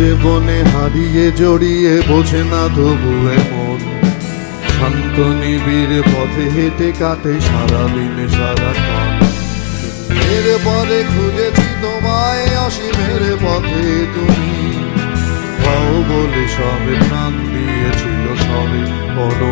ছেড়ে বনে হারিয়ে জড়িয়ে বোঝে না তবু এমন শান্ত নিবিড় পথে হেঁটে কাটে সারাদিন সারাক্ষণ। এরপরে খুঁজেছি তোমায় অসীমের পথে, তুমি হও বলে সবে প্রাণ দিয়েছিল সবে কোনো